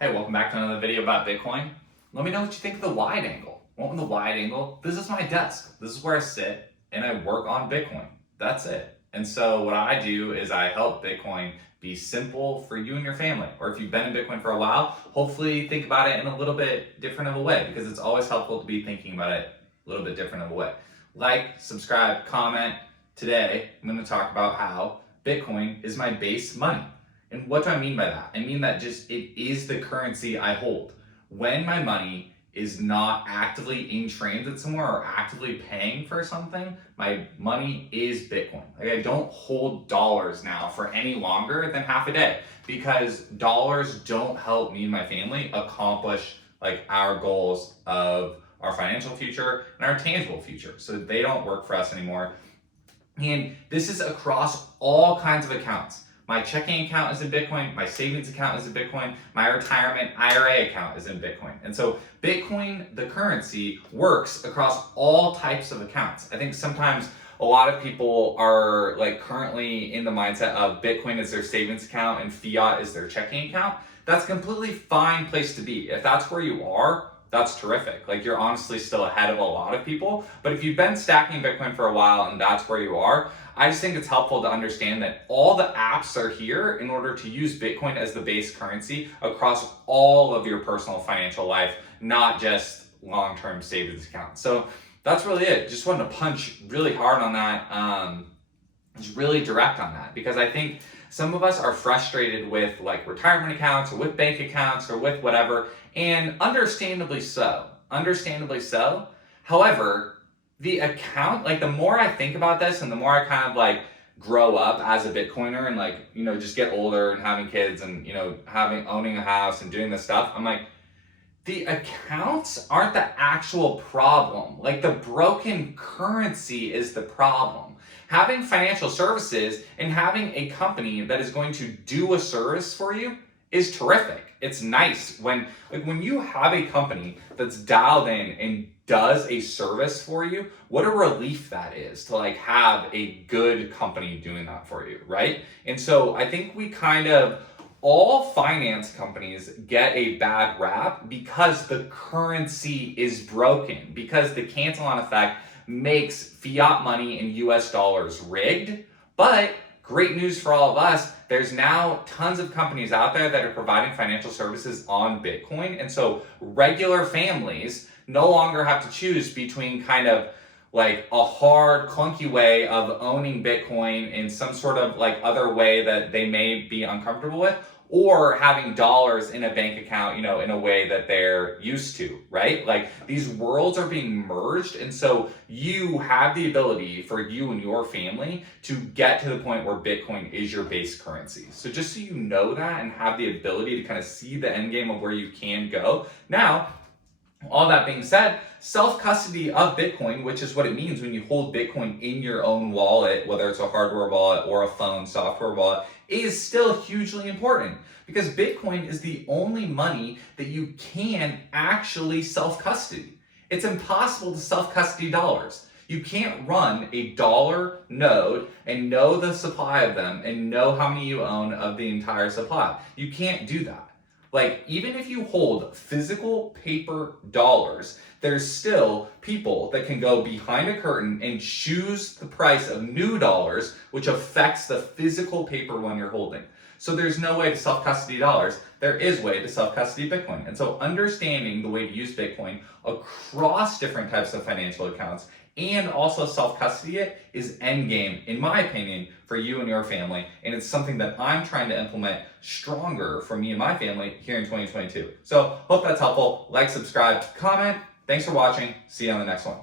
Hey, welcome back to another video about Bitcoin. Let me know what you think of the wide angle. Well, in the wide angle, this is my desk. This is where I sit and I work on Bitcoin. That's it. And so what I do is I help Bitcoin be simple for you and your family. Or if you've been in Bitcoin for a while, hopefully think about it in a little bit different of a way, because it's always helpful to be thinking about it a little bit different of a way. Like, subscribe, comment. Today, I'm going to talk about how Bitcoin is my base money. And what do I mean by that? I mean that just it is the currency I hold. When my money is not actively in transit somewhere or actively paying for something, my money is Bitcoin. Like, I don't hold dollars now for any longer than half a day, because dollars don't help me and my family accomplish like our goals of our financial future and our tangible future. So they don't work for us anymore. And this is across all kinds of accounts. My checking account is in Bitcoin, my savings account is in Bitcoin, my retirement IRA account is in Bitcoin. And so Bitcoin, the currency, works across all types of accounts. I think sometimes a lot of people are like currently in the mindset of Bitcoin is their savings account and fiat is their checking account. That's a completely fine place to be. If that's where you are, that's terrific. Like, you're honestly still ahead of a lot of people. But if you've been stacking Bitcoin for a while and that's where you are, I just think it's helpful to understand that all the apps are here in order to use Bitcoin as the base currency across all of your personal financial life, not just long-term savings accounts. So that's really it. Just wanted to punch really hard on that. Just really direct on that, because I think some of us are frustrated with like retirement accounts or with bank accounts or with whatever, and understandably so. Understandably so. However, the account, like, the more I think about this and the more I kind of like grow up as a Bitcoiner and like, just get older and having kids and, owning a house and doing this stuff, I'm like, the accounts aren't the actual problem. Like, the broken currency is the problem. Having financial services and having a company that is going to do a service for you is terrific. It's nice when you have a company that's dialed in and does a service for you. What a relief that is to like have a good company doing that for you, right? And so I think we kind of, all finance companies get a bad rap because the currency is broken, because the cancel-on effect makes fiat money in US dollars rigged. But great news for all of us, there's now tons of companies out there that are providing financial services on Bitcoin. And so regular families no longer have to choose between kind of like a hard, clunky way of owning Bitcoin in some sort of like other way that they may be uncomfortable with, or having dollars in a bank account, in a way that they're used to, right? Like, these worlds are being merged. And so you have the ability for you and your family to get to the point where Bitcoin is your base currency. So just so you know that and have the ability to kind of see the end game of where you can go. Now, all that being said, self-custody of Bitcoin, which is what it means when you hold Bitcoin in your own wallet, whether it's a hardware wallet or a phone software wallet, is still hugely important, because Bitcoin is the only money that you can actually self-custody. It's impossible to self-custody dollars. You can't run a dollar node and know the supply of them and know how many you own of the entire supply. You can't do that. Like, even if you hold physical paper dollars, there's still people that can go behind a curtain and choose the price of new dollars, which affects the physical paper one you're holding. So there's no way to self-custody dollars. There is way to self-custody Bitcoin. And so understanding the way to use Bitcoin across different types of financial accounts and also self-custody it is endgame, in my opinion, for you and your family. And it's something that I'm trying to implement stronger for me and my family here in 2022. So hope that's helpful. Like, subscribe, comment. Thanks for watching. See you on the next one.